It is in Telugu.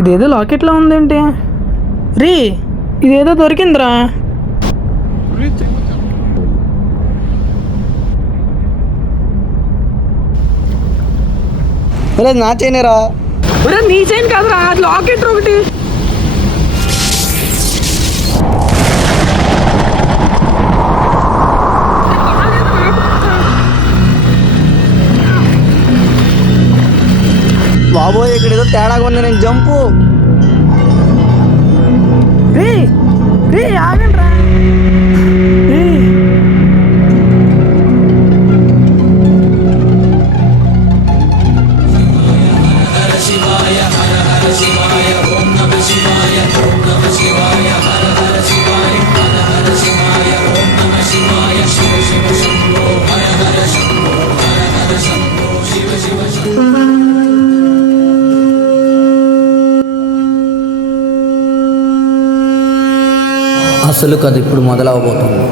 ఇదేదో లాకెట్లో ఉందేంటి? రీ, ఇదేదో దొరికిందిరా. నా చైనేరా. ఒరే నీ చైన్ కాదురా, అది లాకెట్ ఒకటి. బాబోయ్, ఇక్కడ ఏదో తేడాగా ఉంది. నేను జంపు. రే రే ఆగండి రా. అసలు కథ ఇప్పుడు మొదలవబోతుంది.